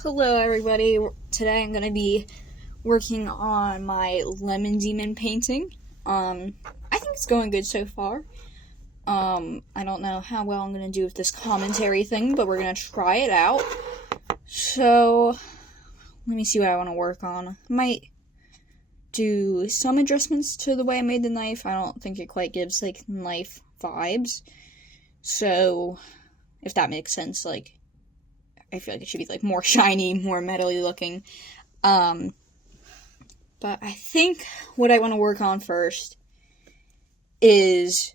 Hello everybody, today I'm going to be working on my Lemon Demon painting. I think it's going good so far. I don't know how well I'm going to do with this commentary thing, but we're going to try it out. So, let me see what I want to work on. I might do some adjustments to the way I made the knife. I don't think it quite gives, knife vibes. So, if that makes sense, I feel like it should be, more shiny, more metally looking. But I think what I want to work on first is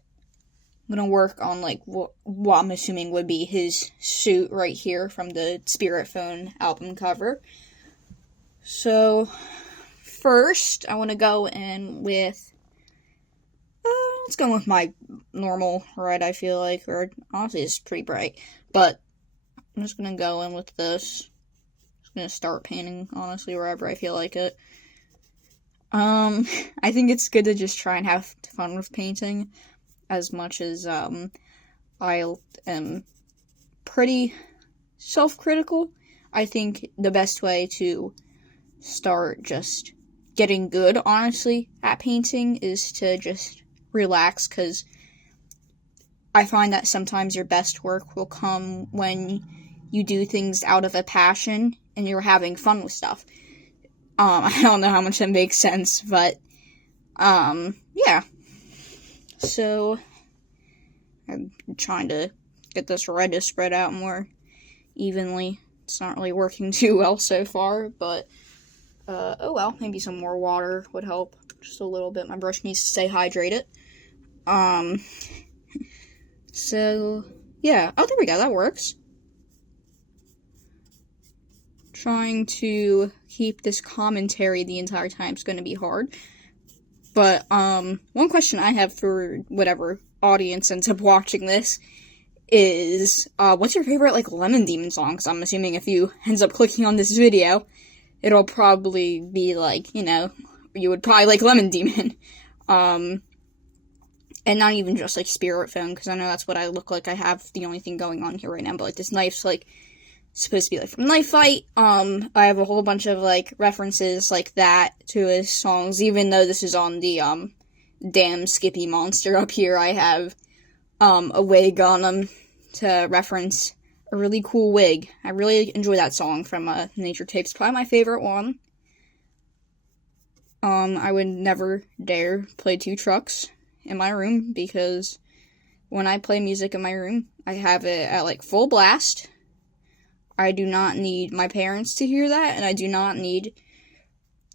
I'm going to work on, what I'm assuming would be his suit right here from the Spiritphone album cover. So, first, I want to go in with, let's go with my normal red, I feel like, or honestly, it's pretty bright, but I'm just going to go in with this. Just going to start painting, honestly, wherever I feel like it. I think it's good to just try and have fun with painting, as much as, I am pretty self-critical. I think the best way to start just getting good, honestly, at painting is to just relax, because I find that sometimes your best work will come when you do things out of a passion and you're having fun with stuff. I don't know how much that makes sense, but, yeah. So, I'm trying to get this red to spread out more evenly. It's not really working too well so far, but, oh well, maybe some more water would help just a little bit. My brush needs to stay hydrated. So, yeah. Oh, there we go, that works. Trying to keep this commentary the entire time is going to be hard. But, one question I have for whatever audience ends up watching this is, what's your favorite, Lemon Demon song? Because I'm assuming if you ends up clicking on this video, it'll probably be, you would probably like Lemon Demon. And not even just, Spiritphone, because I know that's what I look like. I have the only thing going on here right now, but, this knife's, supposed to be, from Knife Fight. I have a whole bunch of, references like that to his songs, even though this is on the, Damn Skippy Monster up here. I have, a wig on him to reference a really cool wig. I really enjoy that song from, Nature Tapes. Probably my favorite one. I would never dare play Two Trucks in my room, because when I play music in my room, I have it at, full blast. I do not need my parents to hear that, and I do not need,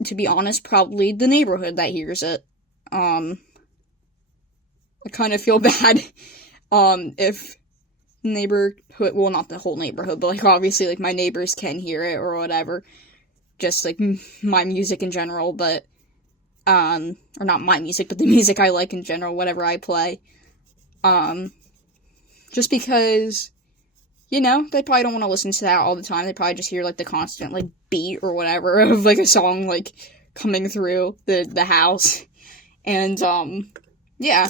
to be honest, probably the neighborhood that hears it. I kind of feel bad, if neighborhood, well, not the whole neighborhood, but, obviously, my neighbors can hear it, or whatever. Just, my music in general, but, or not my music, but the music I like in general, whatever I play. Just because, they probably don't want to listen to that all the time. They probably just hear, the constant, beat or whatever of, a song, coming through the house. And, yeah.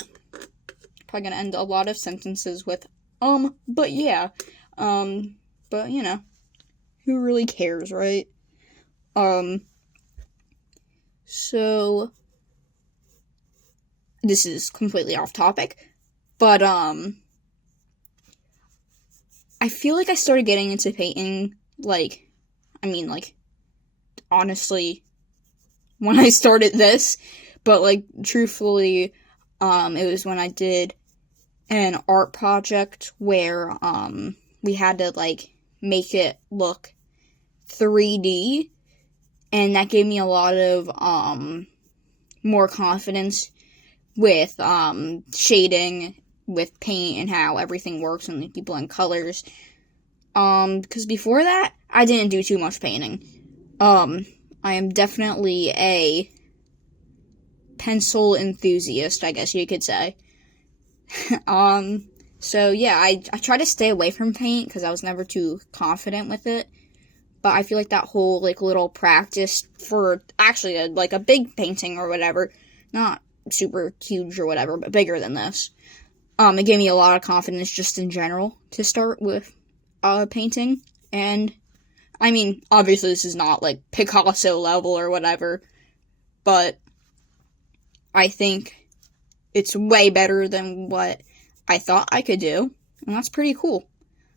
Probably gonna end a lot of sentences with, but yeah. But, who really cares, right? So, this is completely off topic, but, I feel like I started getting into painting, honestly, when I started this, but, truthfully, it was when I did an art project where, we had to, make it look 3D, and that gave me a lot of, more confidence with, shading, with paint, and how everything works, and you blend colors. Because before that, I didn't do too much painting. I am definitely a pencil enthusiast, I guess you could say. So yeah, I try to stay away from paint, because I was never too confident with it. But I feel like that whole, little practice for actually, a big painting or whatever, not super huge or whatever, but bigger than this, it gave me a lot of confidence just in general to start with, painting, and I mean, obviously this is not, like, Picasso level or whatever, but I think it's way better than what I thought I could do, and that's pretty cool.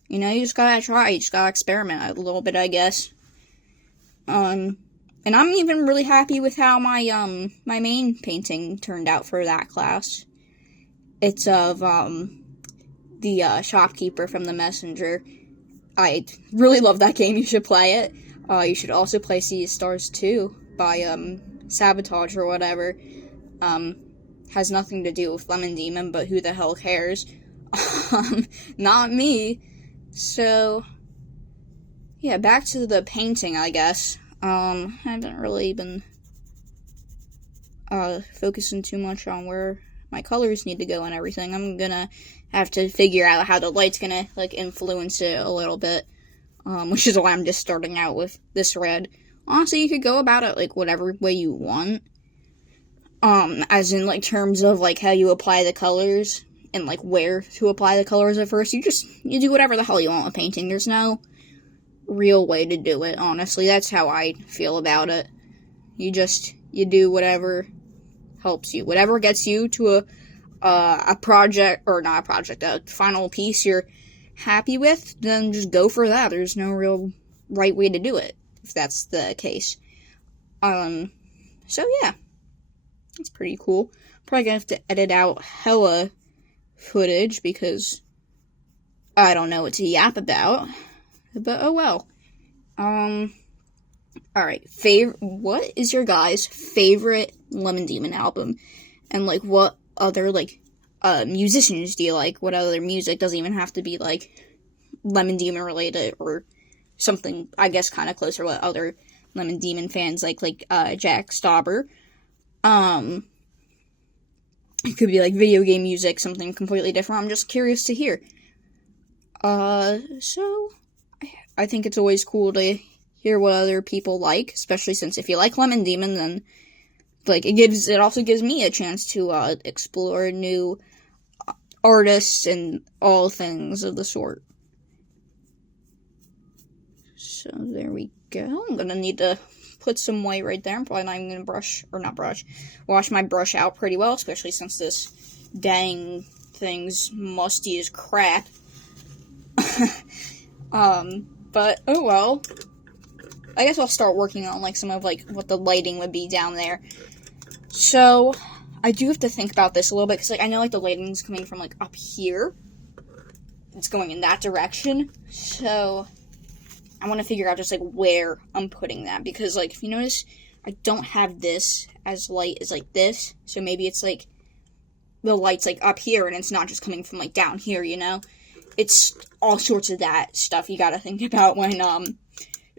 You know, you just gotta try, you just gotta experiment a little bit, I guess. And I'm even really happy with how my main painting turned out for that class. It's of, the shopkeeper from The Messenger. I really love that game, you should play it. You should also play Sea of Stars 2 by, Sabotage or whatever. Has nothing to do with Lemon Demon, but who the hell cares? Not me. So, yeah, back to the painting, I guess. I haven't really been, focusing too much on where my colors need to go and everything. I'm gonna have to figure out how the light's gonna, like, influence it a little bit, which is why I'm just starting out with this red. Honestly, you could go about it, like, whatever way you want, as in, like, terms of, like, how you apply the colors, and, like, where to apply the colors at first. You do whatever the hell you want with painting. There's no real way to do it, honestly. That's how I feel about it. You do whatever helps you. Whatever gets you to a project, or not a project, a final piece you're happy with, then just go for that. There's no real right way to do it, if that's the case. So yeah. It's pretty cool. Probably gonna have to edit out hella footage, because I don't know what to yap about. But oh well. Alright, what is your guys' favorite Lemon Demon album? And, like, what other, like, musicians do you like? What other music? Doesn't even have to be, like, Lemon Demon related, or something, I guess, kind of closer what other Lemon Demon fans like Jack Stauber. It could be, like, video game music, something completely different. I'm just curious to hear. So, I think it's always cool to hear what other people like, especially since if you like Lemon Demon, then, like, it also gives me a chance to, explore new artists and all things of the sort. So, there we go. I'm gonna need to put some white right there. I'm probably not even gonna wash my brush out pretty well, especially since this dang thing's musty as crap. But, oh well. I guess I'll start working on, like, some of, like, what the lighting would be down there. So, I do have to think about this a little bit, because, like, I know, like, the lighting's coming from, like, up here. It's going in that direction. So, I want to figure out just, like, where I'm putting that, because, like, if you notice, I don't have this as light as, like, this, so maybe it's, like, the light's, like, up here, and it's not just coming from, like, down here, you know? It's all sorts of that stuff you gotta think about when,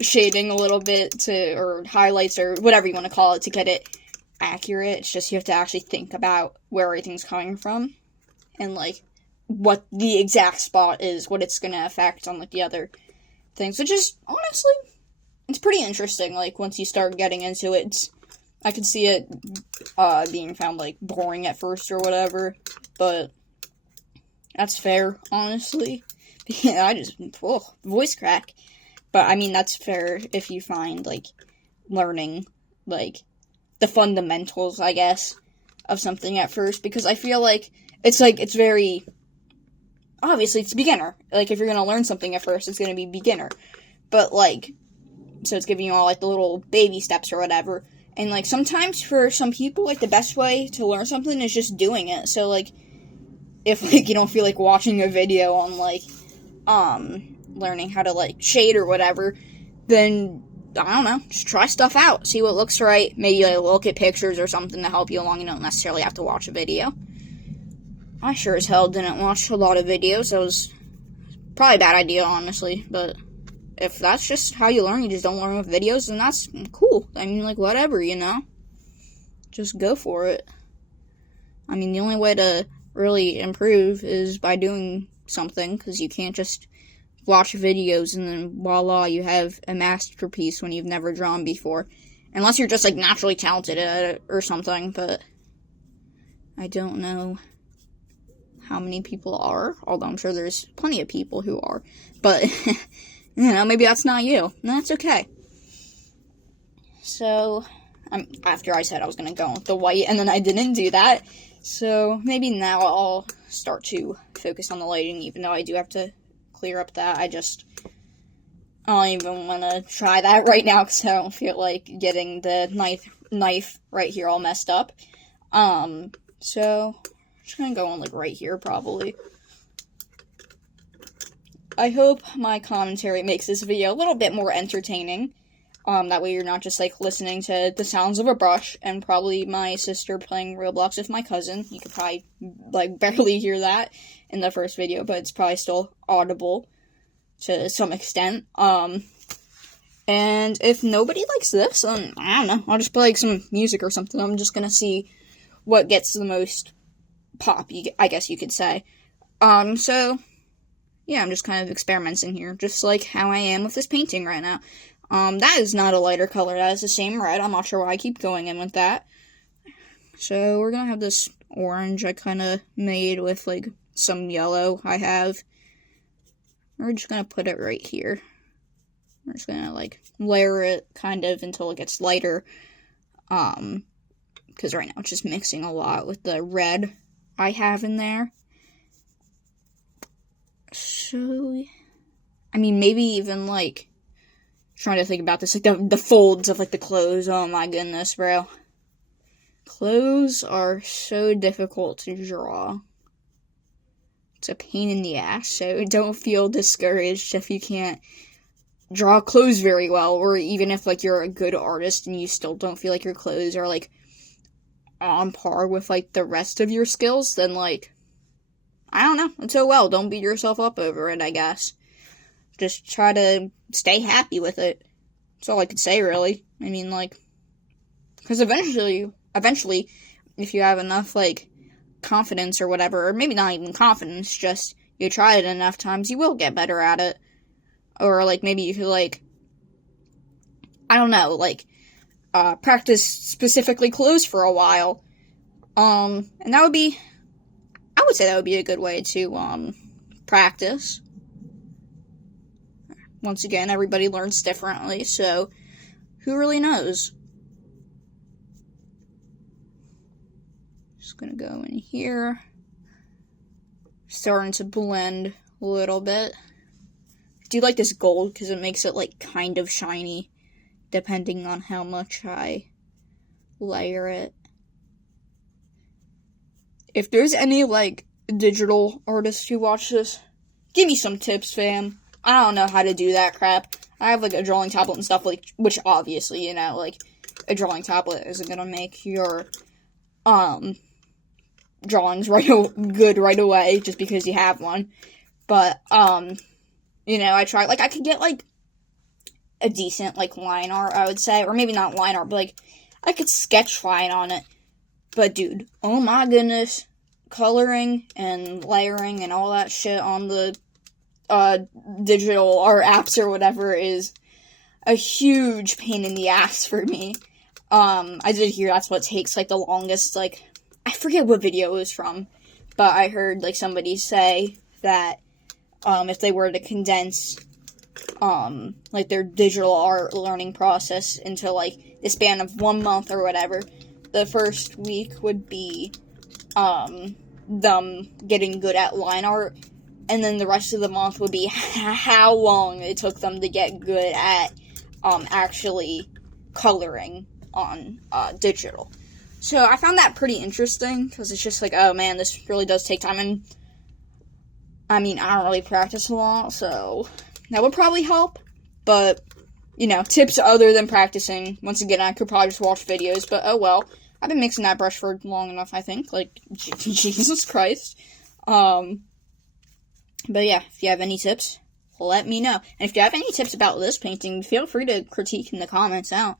shading a little bit or highlights, or whatever you want to call it, to get it accurate. It's just you have to actually think about where everything's coming from, and, like, what the exact spot is, what it's gonna affect on, like, the other things, which is, honestly, it's pretty interesting. Like, once you start getting into it, I could see it, being found, like, boring at first or whatever, but that's fair, honestly. Yeah, voice crack. But, I mean, that's fair if you find, like, learning, like, the fundamentals, I guess, of something at first, because I feel like, it's very, obviously, it's beginner. Like, if you're gonna learn something at first, it's gonna be beginner. But, like, so it's giving you all, like, the little baby steps or whatever. And, like, sometimes for some people, like, the best way to learn something is just doing it. So, like, if, like, you don't feel like watching a video on, like, learning how to, like, shade or whatever, then, I don't know, just try stuff out, see what looks right, maybe, like, look at pictures or something to help you along. You don't necessarily have to watch a video. I sure as hell didn't watch a lot of videos. That was probably a bad idea, honestly, but if that's just how you learn, you just don't learn with videos, then that's cool. I mean, like, whatever, you know? Just go for it. I mean, the only way to really improve is by doing something, because you can't just watch videos and then voila, you have a masterpiece when you've never drawn before. Unless you're just, like, naturally talented at it or something, but I don't know how many people are, although I'm sure there's plenty of people who are. But, You know, maybe that's not you. And that's okay. So, after I said I was going to go with the white, and then I didn't do that. So, maybe now I'll start to focus on the lighting, even though I do have to clear up that. I don't even want to try that right now, because I don't feel like getting the knife right here all messed up. So, I'm just going to go on, like, right here, probably. I hope my commentary makes this video a little bit more entertaining. That way you're not just, like, listening to the sounds of a brush, and probably my sister playing Roblox with my cousin. You could probably, like, barely hear that in the first video, but it's probably still audible to some extent. And if nobody likes this, then, I don't know, I'll just play, like, some music or something. I'm just gonna see what gets the most pop, I guess you could say. So, yeah, I'm just kind of experimenting here, just like how I am with this painting right now. That is not a lighter color, that is the same red. I'm not sure why I keep going in with that. So, we're gonna have this orange I kind of made with, like, some yellow I have. We're just gonna put it right here. We're just gonna, like, layer it, kind of, until it gets lighter. Because right now it's just mixing a lot with the red I have in there. So, I mean, maybe even, like, trying to think about this, like, the folds of, like, the clothes. Oh my goodness, bro. Clothes are so difficult to draw. It's a pain in the ass, so don't feel discouraged if you can't draw clothes very well, or even if, like, you're a good artist and you still don't feel like your clothes are, like, on par with, like, the rest of your skills, then, like, I don't know, it's oh well, don't beat yourself up over it, I guess. Just try to stay happy with it. That's all I could say, really. I mean, like, because eventually, if you have enough, like, confidence or whatever, or maybe not even confidence, just you try it enough times, you will get better at it. Or, like, maybe you could, like, I don't know, like, practice specifically clothes for a while. And that would be, I would say that would be a good way to, practice. Once again, everybody learns differently, so who really knows? Just gonna go in here. Starting to blend a little bit. I do like this gold because it makes it, like, kind of shiny, depending on how much I layer it. If there's any, like, digital artists who watch this, give me some tips, fam. I don't know how to do that crap. I have, like, a drawing tablet and stuff, like, which obviously, you know, like, a drawing tablet isn't gonna make your, drawings good right away, just because you have one. But, you know, I try, like, I could get, like, a decent, like, line art, I would say, or maybe not line art, but, like, I could sketch fine on it. But, dude, oh my goodness, coloring and layering and all that shit on the, digital art apps or whatever is a huge pain in the ass for me. I did hear that's what takes, like, the longest, like, I forget what video it was from, but I heard, like, somebody say that, if they were to condense, like, their digital art learning process into, like, the span of 1 month or whatever, the first week would be, them getting good at line art, and then the rest of the month would be how long it took them to get good at, actually coloring on, digital. So, I found that pretty interesting, because it's just like, oh man, this really does take time, and, I mean, I don't really practice a lot, so that would probably help, but, you know, tips other than practicing, once again, I could probably just watch videos, but oh well, I've been mixing that brush for long enough, I think, like, Jesus Christ. But yeah, if you have any tips, let me know. And if you have any tips about this painting, feel free to critique in the comments out.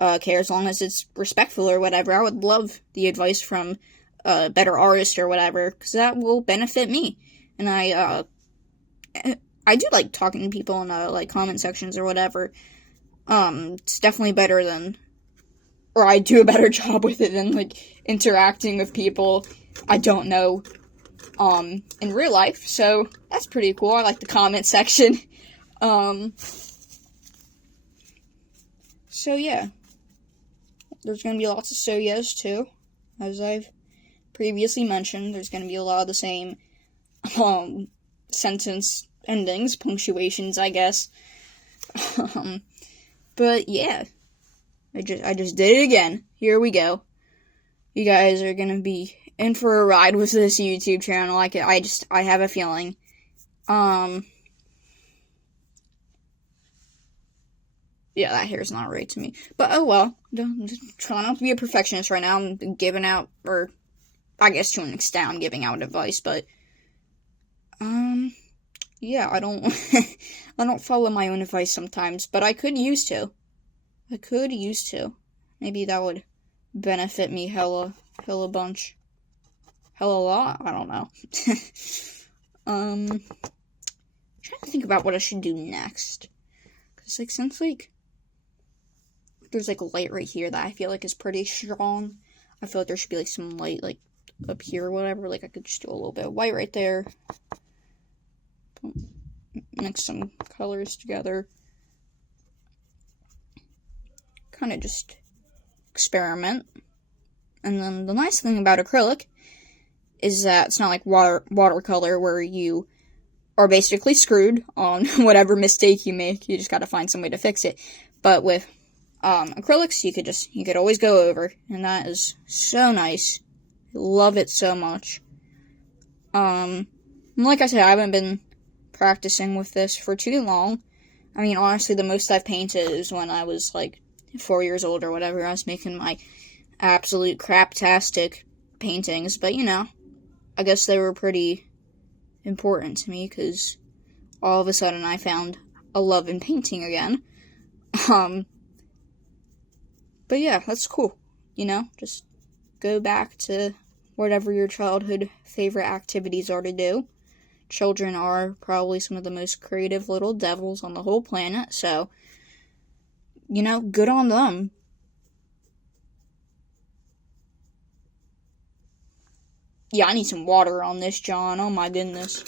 Okay, as long as it's respectful or whatever, I would love the advice from a better artist or whatever, because that will benefit me. And I do like talking to people in, like, comment sections or whatever. It's definitely better than, or I do a better job with it than, like, interacting with people I don't know, in real life, so that's pretty cool. I like the comment section. So yeah, there's going to be lots of so yes too, as I've previously mentioned. There's going to be a lot of the same sentence endings, punctuations, I guess. But yeah, I just did it again. Here we go. You guys are going to be in for a ride with this YouTube channel. I have a feeling. Yeah, that hair's not right to me. But oh well. Just trying not to be a perfectionist right now. I'm giving out, or I guess to an extent I'm giving out advice, but yeah, I don't I don't follow my own advice sometimes, but I could use to. Maybe that would benefit me hella bunch. Hella lot, I don't know. Trying to think about what I should do next. Cause since there's a light right here that I feel is pretty strong. I feel there should be some light up here or whatever. I could just do a little bit of white right there. Mix some colors together. Kind of just experiment. And then the nice thing about acrylic is that it's not like watercolor where you are basically screwed on whatever mistake you make. You just gotta find some way to fix it. But with acrylics, you could always go over, and that is so nice. I love it so much. Like I said, I haven't been practicing with this for too long. I mean, honestly, the most I've painted is when I was 4 years old or whatever. I was making my absolute craptastic paintings, but I guess they were pretty important to me because all of a sudden I found a love in painting again. But yeah, that's cool. Just go back to whatever your childhood favorite activities are to do. Children are probably some of the most creative little devils on the whole planet, so, good on them. Yeah, I need some water on this, John. Oh my goodness.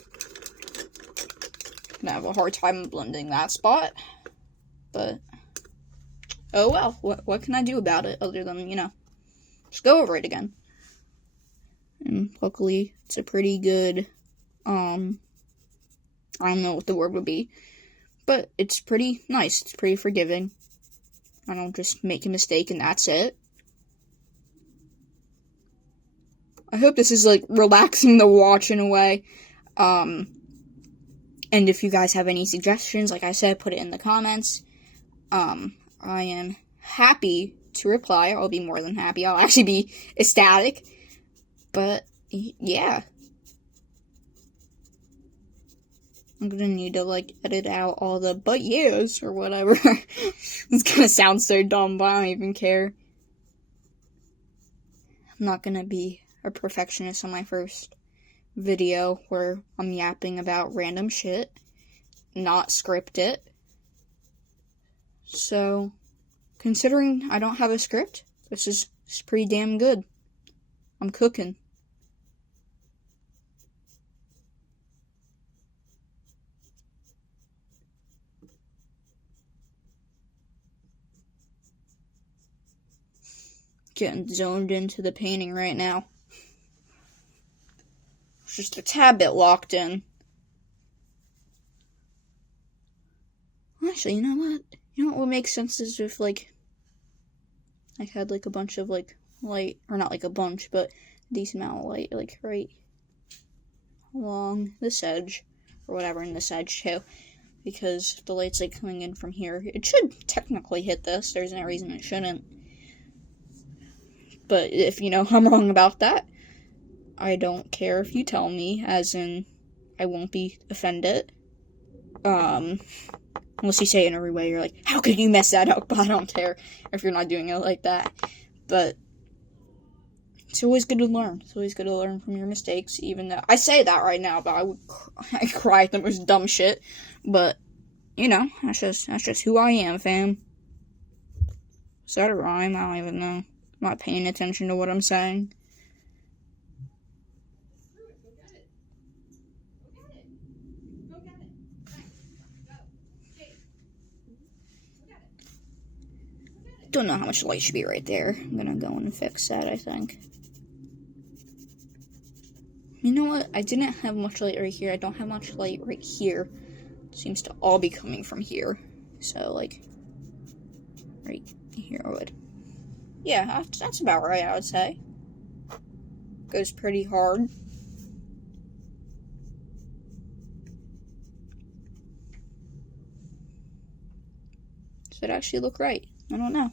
I'm gonna have a hard time blending that spot. But, oh well. What can I do about it other than, just go over it again. And luckily, it's a pretty good, I don't know what the word would be. But it's pretty nice. It's pretty forgiving. I don't just make a mistake and that's it. I hope this is, relaxing the watch in a way. And if you guys have any suggestions, like I said, put it in the comments. I am happy to reply. I'll be more than happy. I'll actually be ecstatic. But, yeah. I'm gonna need to, edit out all the but yes or whatever. It's gonna sound so dumb, but I don't even care. I'm not gonna be a perfectionist on my first video where I'm yapping about random shit, not script it. So, considering I don't have a script, this is pretty damn good. I'm cooking. Getting zoned into the painting right now. It's just a tad bit locked in. Actually, you know what? What would make sense is if, I had, a bunch of, light, or not, a bunch, but a decent amount of light, right along this edge, or whatever, in this edge, too. Because if the light's, coming in from here, it should technically hit this. There's no reason it shouldn't. But if, I'm wrong about that, I don't care if you tell me, as in, I won't be offended. Unless you say it in every way, you're like, how could you mess that up? But I don't care if you're not doing it like that. But it's always good to learn. It's always good to learn from your mistakes, even though I say that right now, but I cry at the most dumb shit. But, that's just who I am, fam. Is that a rhyme? I don't even know. I'm not paying attention to what I'm saying. don't know how much light should be right there. I'm gonna go and fix that, I think. You know what? I didn't have much light right here. I don't have much light right here. It seems to all be coming from here. So, like, right here would. Yeah, that's about right, I would say. Goes pretty hard. Does it actually look right? I don't know.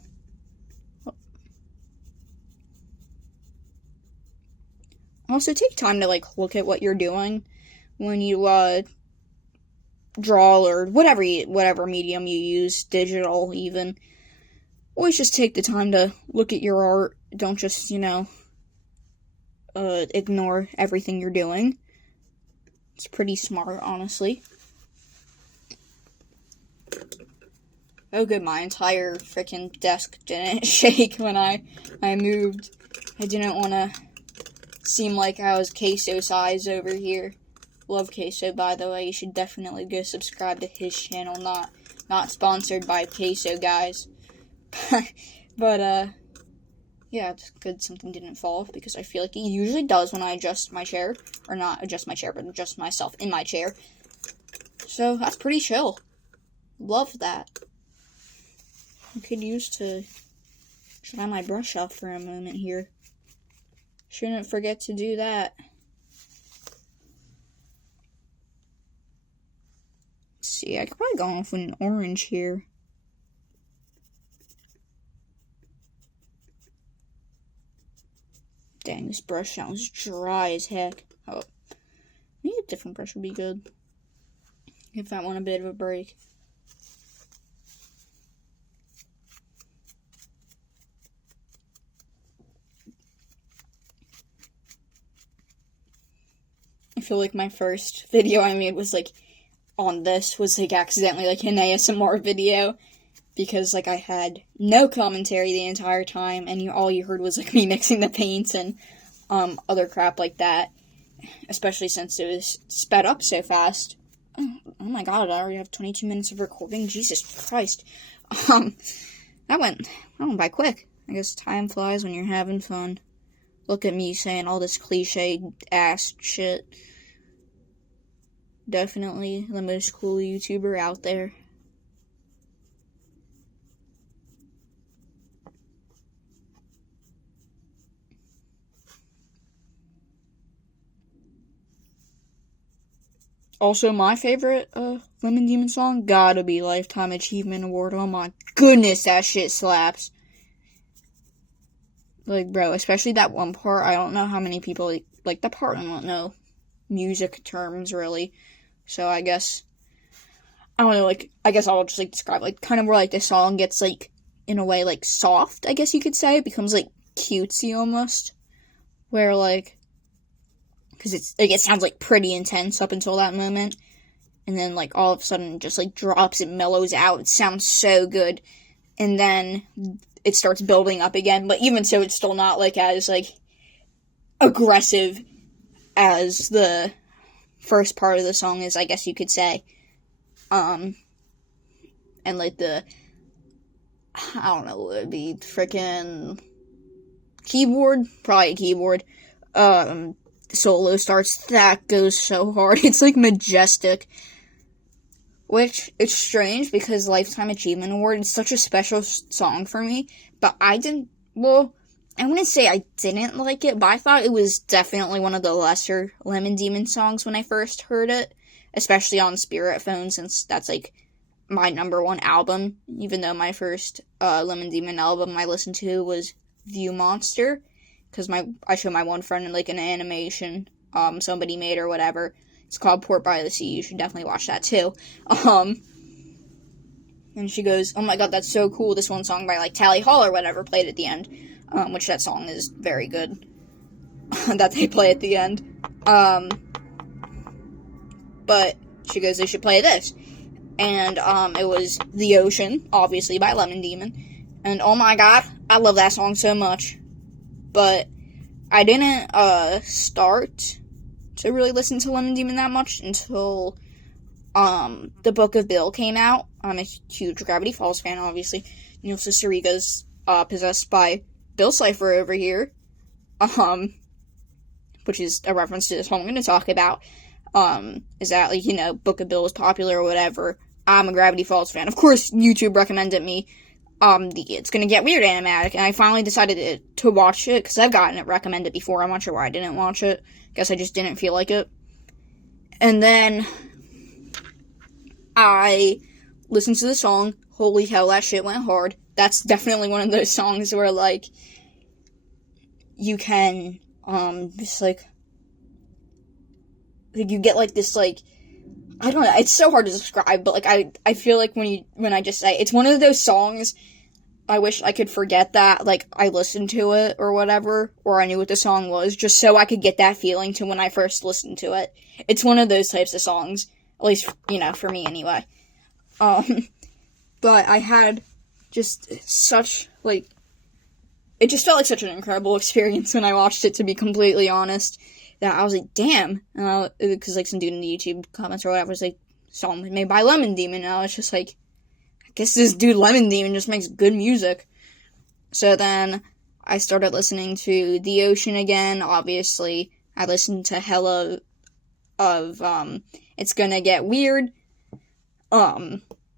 Also, take time to, like, look at what you're doing when you, draw or whatever medium you use, digital even. Always just take the time to look at your art. Don't just, ignore everything you're doing. It's pretty smart, honestly. Oh good, my entire freaking desk didn't shake when I moved. I didn't want to seem like I was queso size over here. Love queso, by the way. You should definitely go subscribe to his channel. Not sponsored by queso, guys. But, yeah, it's good something didn't fall off, because I feel like it usually does when I adjust my chair. Or not adjust my chair, but adjust myself in my chair. So, that's pretty chill. Love that. I could use to try my brush off for a moment here. Shouldn't forget to do that. Let's see, I could probably go off with an orange here. Dang, this brush sounds dry as heck. Oh, maybe a different brush would be good. Give that one a bit of a break. I feel like my first video I made was, like, on this was, like, accidentally, like, an ASMR video, because, like, I had no commentary the entire time, and all you heard was, like, me mixing the paints and, other crap like that, especially since it was sped up so fast. Oh my god, I already have 22 minutes of recording, Jesus Christ. That went by quick. I guess time flies when you're having fun. Look at me saying all this cliche-ass shit. Definitely the most cool YouTuber out there. Also, my favorite Lemon Demon song gotta be Lifetime Achievement Award. Oh my goodness, that shit slaps. Like, bro, especially that one part. I don't know how many people like the part. I don't know music terms, really. So I guess, I don't know, like, I guess I'll just, like, describe, like, kind of where, like, the song gets, like, in a way, like, soft, I guess you could say. It becomes, like, cutesy almost. Where, like, because it sounds, like, pretty intense up until that moment. And then, like, all of a sudden it just, like, drops and mellows out. It sounds so good. And then it starts building up again, but even so, it's still not, like, as, like, aggressive as the first part of the song is, I guess you could say. And, like, I don't know what it would be, freaking keyboard? Probably a keyboard. Solo starts, that goes so hard. It's, like, majestic. Which, it's strange, because Lifetime Achievement Award is such a special song for me, but I wouldn't say I didn't like it, but I thought it was definitely one of the lesser Lemon Demon songs when I first heard it, especially on Spirit Phone, since that's, like, my number one album, even though my first Lemon Demon album I listened to was View Monster, because I showed my one friend, like, an animation somebody made or whatever. It's called Port by the Sea. You should definitely watch that, too. And she goes, oh my god, that's so cool. This one song by, like, Tally Hall or whatever played at the end. Which that song is very good. That they play at the end. But she goes, they should play this. And, it was The Ocean, obviously, by Lemon Demon. And, oh my god, I love that song so much. But I didn't, start to really listen to Lemon Demon that much until, The Book of Bill came out. I'm a huge Gravity Falls fan, obviously. Neil Cicerega Possessed by Bill Cipher over here, which is a reference to the song I'm going to talk about, is that, like, you know, Book of Bill is popular or whatever. I'm a Gravity Falls fan. Of course, YouTube recommended me, the It's Gonna Get Weird animatic, and I finally decided to watch it, because I've gotten it recommended before. I'm not sure why I didn't watch it. Guess I just didn't feel like it. And then I listened to the song. Holy hell, that shit went hard. That's definitely one of those songs where, like, you can, just, like, you get, like, this, like, I don't know, it's so hard to describe, but, like, I feel like when I just say, it's one of those songs, I wish I could forget that, like, I listened to it, or whatever, or I knew what the song was, just so I could get that feeling to when I first listened to it. It's one of those types of songs, at least, you know, for me anyway. But I had just such, like, it just felt like such an incredible experience when I watched it, to be completely honest, that I was like, damn, because, like, some dude in the YouTube comments or whatever was like, song made by Lemon Demon, and I was just like, I guess this dude Lemon Demon just makes good music. So then I started listening to The Ocean again. Obviously, I listened to hella of, It's Gonna Get Weird,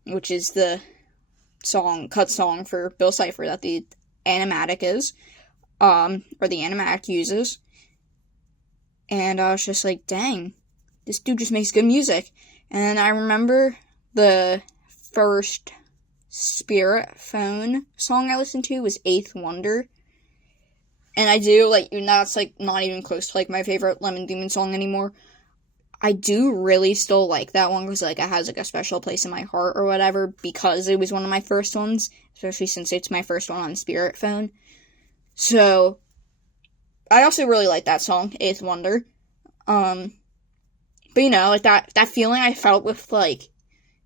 which is the cut song for Bill Cipher that the animatic is, or the animatic uses. And I was just like, dang, this dude just makes good music. And then I remember the first Spirit Phone song I listened to was Eighth Wonder. And I do, like, even that's, like, not even close to, like, my favorite Lemon Demon song anymore. I do really still like that one, because, like, it has, like, a special place in my heart or whatever, because it was one of my first ones, especially since it's my first one on Spirit Phone. So, I also really like that song, Eighth Wonder. But, you know, like, that feeling I felt with, like,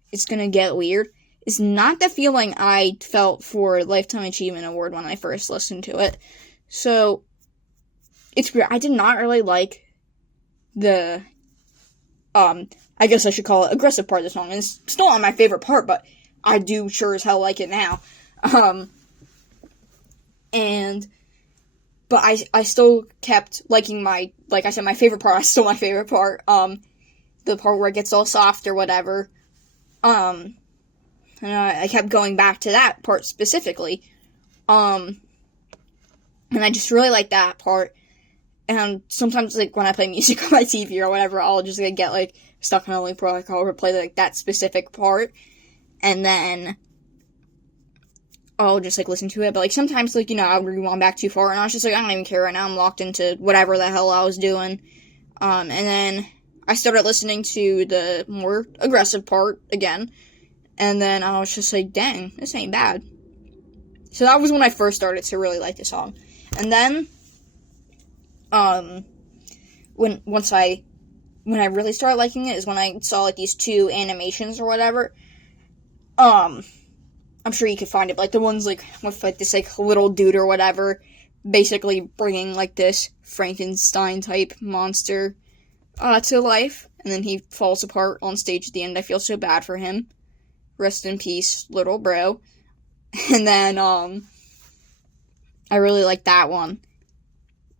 It's Gonna Get Weird is not the feeling I felt for Lifetime Achievement Award when I first listened to it. So, it's weird. I did not really like the, I guess I should call it aggressive part of the song, and it's still not my favorite part, but I do sure as hell like it now. But I still kept liking like I said, my favorite part, still my favorite part, the part where it gets all soft or whatever, and I kept going back to that part specifically, and I just really like that part, and sometimes, like, when I play music on my TV or whatever, I'll just, like, get, like, stuck on a loop where, like, I'll replay, like, that specific part, and then I'll just, like, listen to it, but, like, sometimes, like, you know, I'll rewind back too far, and I was just like, I don't even care right now, I'm locked into whatever the hell I was doing, and then I started listening to the more aggressive part again, and then I was just like, dang, this ain't bad. So that was when I first started to really like the song. And then, when I really started liking it is when I saw, like, these two animations or whatever. I'm sure you could find it, but, like, the ones, like, with, like, this, like, little dude or whatever, basically bringing, like, this Frankenstein-type monster, to life, and then he falls apart on stage at the end. I feel so bad for him. Rest in peace, little bro. And then, I really like that one.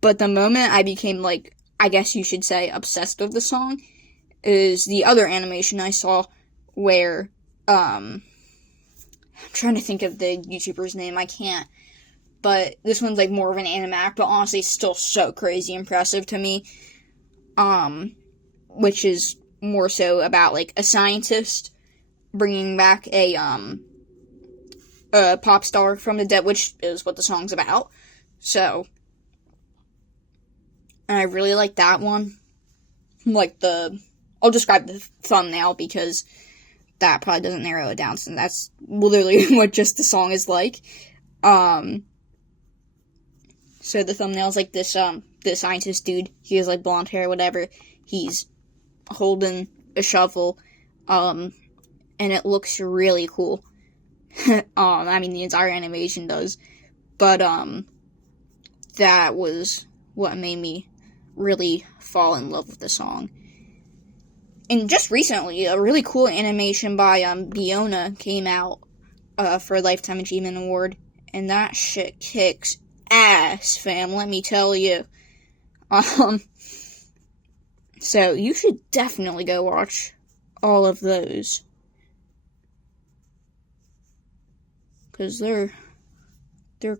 But the moment I became, like, I guess you should say, obsessed with the song, is the other animation I saw, where, I'm trying to think of the YouTuber's name, I can't, but this one's, like, more of an animatic, but honestly, it's still so crazy impressive to me, which is more so about, like, a scientist bringing back a pop star from the dead, which is what the song's about, so, and I really like that one. Like, I'll describe the thumbnail, because that probably doesn't narrow it down, so that's literally what just the song is like. So the thumbnail's like this, the scientist dude, he has, like, blonde hair, whatever, he's holding a shovel, and it looks really cool. I mean, the entire animation does, but, that was what made me really fall in love with the song. And just recently, a really cool animation by, Biona came out, for a Lifetime Achievement Award, and that shit kicks ass, fam, let me tell you. So you should definitely go watch all of those. Because they're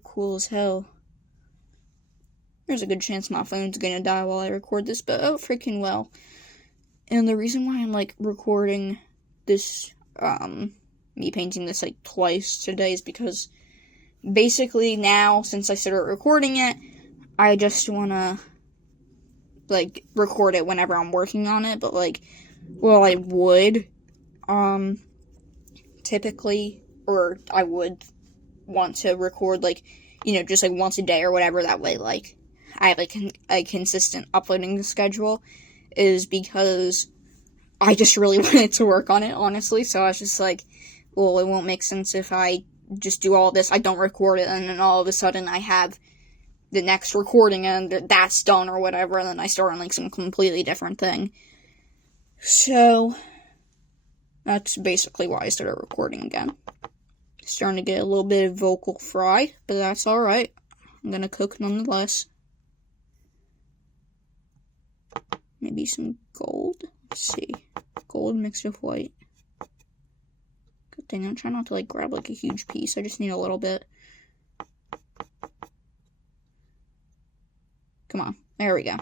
cool as hell. There's a good chance my phone's gonna die while I record this, but oh freaking well. And the reason why I'm, like, recording this, me painting this, like, twice today is because basically now, since I started recording it, I just wanna, like, record it whenever I'm working on it, but, like, well, I would, typically, or I would want to record, like, you know, just, like, once a day or whatever, that way, like, I have, like, a consistent uploading schedule, is because I just really wanted to work on it, honestly, so I was just like, well, it won't make sense if I just do all this, I don't record it, and then all of a sudden I have the next recording, and that's done, or whatever, and then I start on, like, some completely different thing. So, that's basically why I started recording again. Starting to get a little bit of vocal fry, but that's alright. I'm gonna cook nonetheless. Maybe some gold? Let's see. Gold mixed with white. Good thing I'm trying not to, like, grab, like, a huge piece. I just need a little bit. Come on. There we go.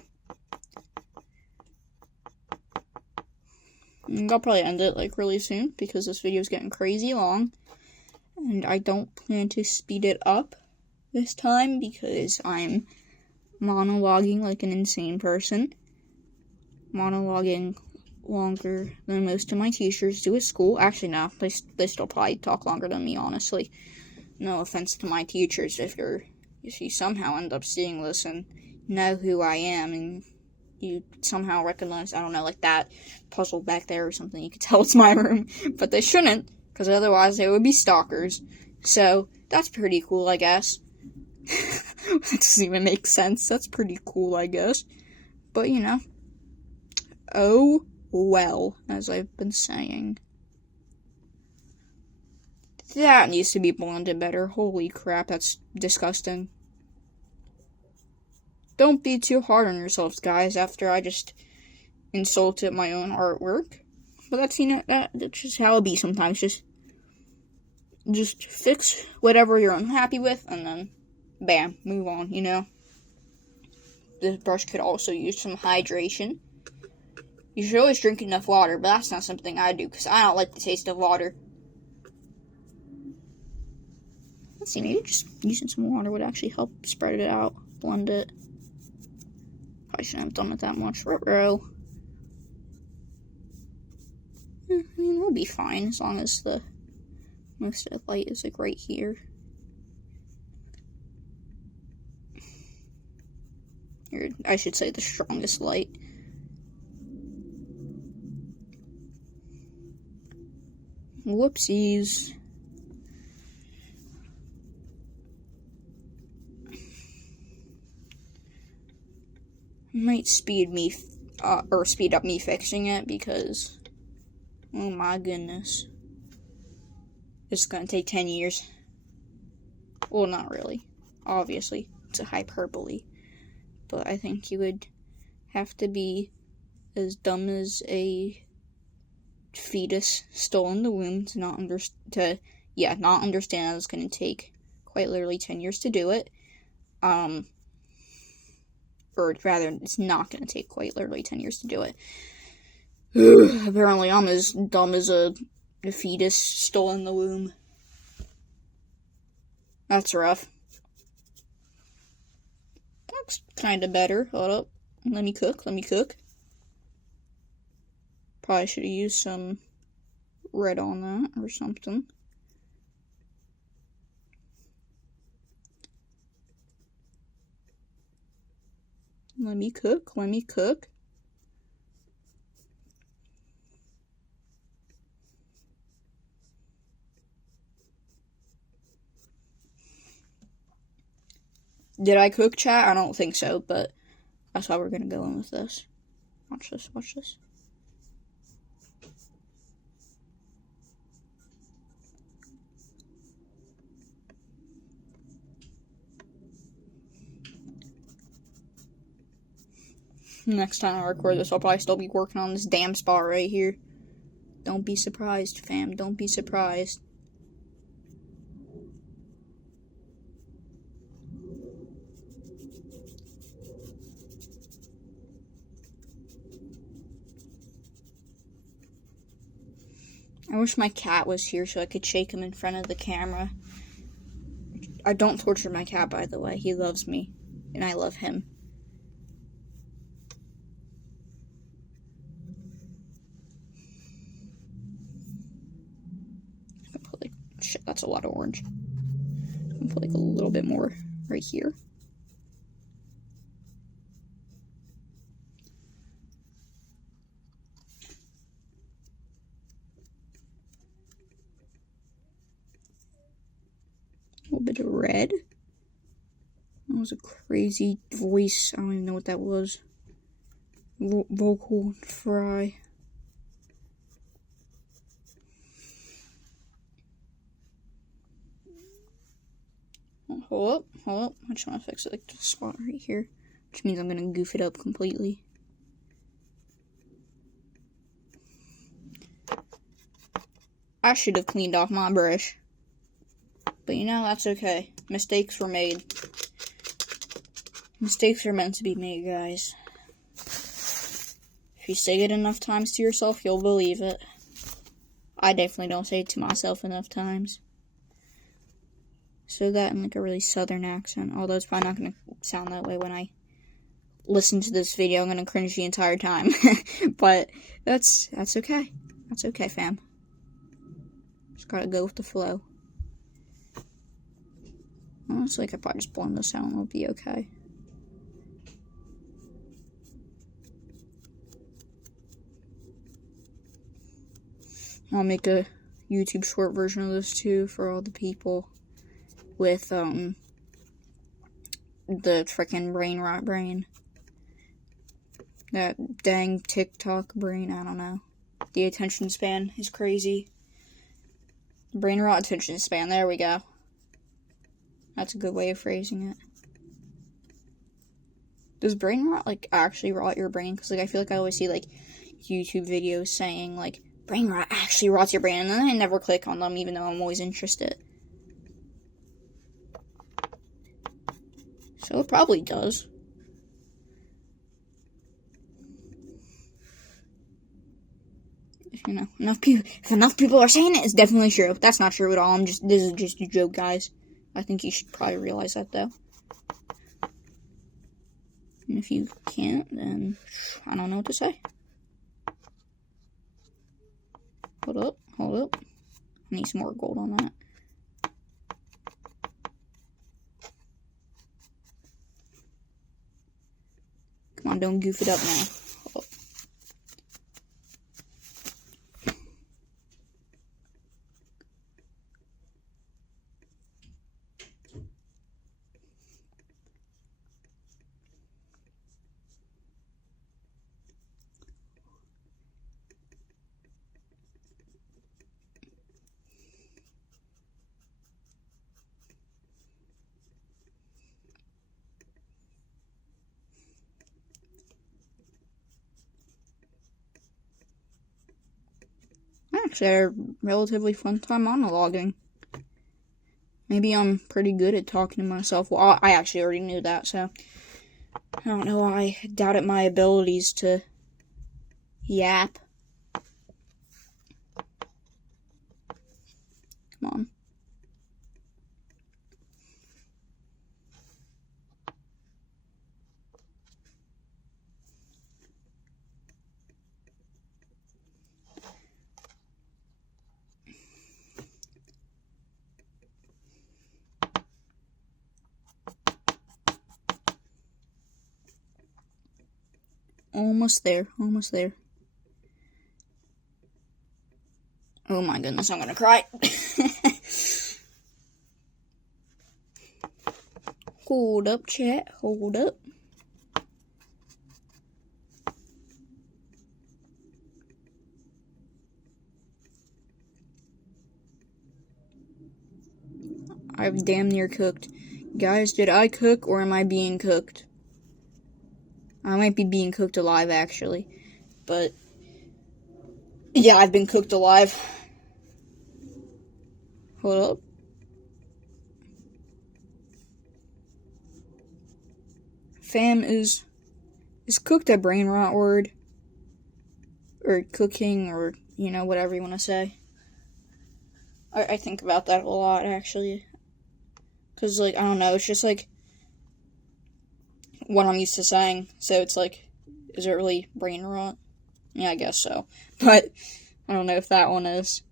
And I'll probably end it, like, really soon, because this video is getting crazy long. And I don't plan to speed it up this time, because I'm monologuing like an insane person. Monologuing longer than most of my teachers do at school. Actually, no, they still probably talk longer than me, honestly. No offense to my teachers if you somehow end up seeing this and know who I am, and you somehow recognize, I don't know, like that puzzle back there or something, you could tell it's my room, but they shouldn't, because otherwise they would be stalkers. So, that's pretty cool, I guess. That doesn't even make sense. That's pretty cool, I guess. But, you know. Oh, well, as I've been saying. That needs to be blended better. Holy crap, that's disgusting. Don't be too hard on yourselves, guys, after I just insulted my own artwork. But that's, you know, that's just how it be sometimes. Just fix whatever you're unhappy with, and then, bam, move on, you know? This brush could also use some hydration. You should always drink enough water, but that's not something I do, because I don't like the taste of water. Let's see, maybe just using some water would actually help spread it out, blend it. Probably shouldn't have done it that much. Ruh-roh. I mean, we'll be fine, as long as the most of the light is, like, right here. Or, I should say, the strongest light. Whoopsies. Might speed up me fixing it, because, oh my goodness, it's gonna take 10 years. Well, not really. Obviously, it's a hyperbole. But I think you would have to be as dumb as a fetus still in the womb to not understand that it's gonna take quite literally 10 years to do it. Or rather, it's not gonna take quite literally 10 years to do it. Apparently, I'm as dumb as a fetus still in the womb. That's rough. That's kinda better. Hold up. Let me cook. Probably should have used some red on that or something. Let me cook. Did I cook, chat? I don't think so, but that's how we're gonna go in with this. Watch this. next time I record this, I'll probably still be working on this damn spot right here. Don't be surprised, fam. Don't be surprised. I wish my cat was here so I could shake him in front of the camera. I don't torture my cat, by the way. He loves me, and I love him. I'm gonna put shit, that's a lot of orange. I'm gonna put a little bit more right here. A little bit of red. That was a crazy voice. I don't even know what that was. Vocal fry. Hold up. I just want to fix it like this spot right here, which means I'm gonna goof it up completely. I should have cleaned off my brush. But you know, that's okay. Mistakes were made. Mistakes are meant to be made, guys. If you say it enough times to yourself, you'll believe it. I definitely don't say it to myself enough times. So that in like a really southern accent, although it's probably not going to sound that way when I listen to this video. I'm going to cringe the entire time. But that's okay. That's okay, fam. Just gotta go with the flow. Honestly, I could probably just blend this out and it'll be okay. I'll make a YouTube short version of this too for all the people with the frickin' brain rot brain. That dang TikTok brain, I don't know. The attention span is crazy. Brain rot attention span, there we go. That's a good way of phrasing it. Does brain rot, like, actually rot your brain? Because, like, I feel like I always see, like, YouTube videos saying, like, brain rot actually rots your brain, and then I never click on them, even though I'm always interested. So it probably does. If, you know, if enough people are saying it, it's definitely true. That's not true at all. This is just a joke, guys. I think you should probably realize that, though. And if you can't, then I don't know what to say. Hold up. I need some more gold on that. Come on, don't goof it up now. Hold up. I actually had a relatively fun time monologuing. Maybe I'm pretty good at talking to myself. Well, I actually already knew that, so I don't know why I doubted my abilities to yap. Come on. Almost there. Oh my goodness, I'm gonna cry. Hold up, chat. Hold up. I've damn near cooked. Guys, did I cook or am I being cooked? I might be being cooked alive, actually. But, yeah, I've been cooked alive. Hold up. Fam is cooked a brain rot word? Or cooking, or, whatever you want to say. I think about that a lot, actually. Because, I don't know, it's just, what I'm used to saying. So it's is it really brain rot? Yeah, I guess so. But I don't know if that one is.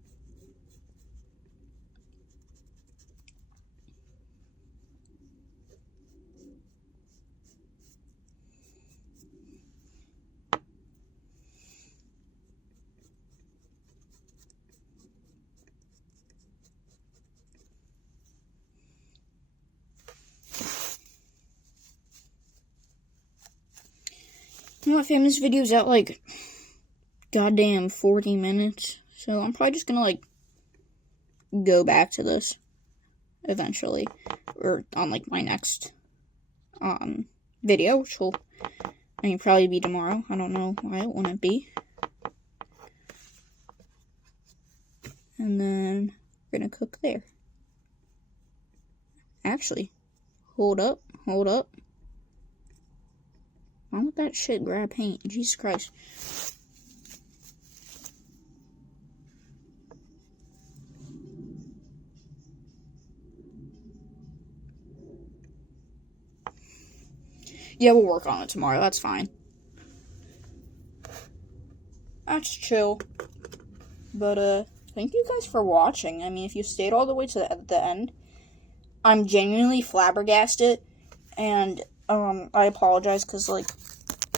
My famous video's at goddamn 40 minutes. So I'm probably just gonna go back to this eventually. Or on my next video, which will probably be tomorrow. I don't know why it wouldn't be. And then we're gonna cook there. Actually, hold up. Why would that shit grab paint? Jesus Christ. Yeah, we'll work on it tomorrow. That's fine. That's chill. But, thank you guys for watching. I mean, if you stayed all the way to the end, I'm genuinely flabbergasted. And, I apologize because,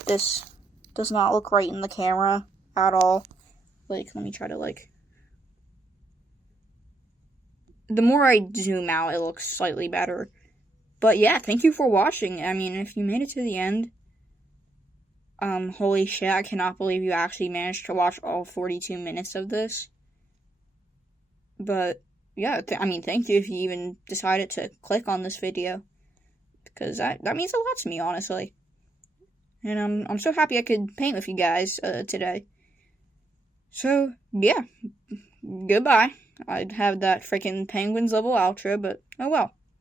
this does not look right in the camera at all. Let me try to, the more I zoom out, it looks slightly better. But yeah, thank you for watching. I mean, if you made it to the end, holy shit, I cannot believe you actually managed to watch all 42 minutes of this. But yeah, thank you if you even decided to click on this video. Because that means a lot to me, honestly. And I'm so happy I could paint with you guys today. So, yeah. Goodbye. I'd have that freaking Penguins level outro, but oh well.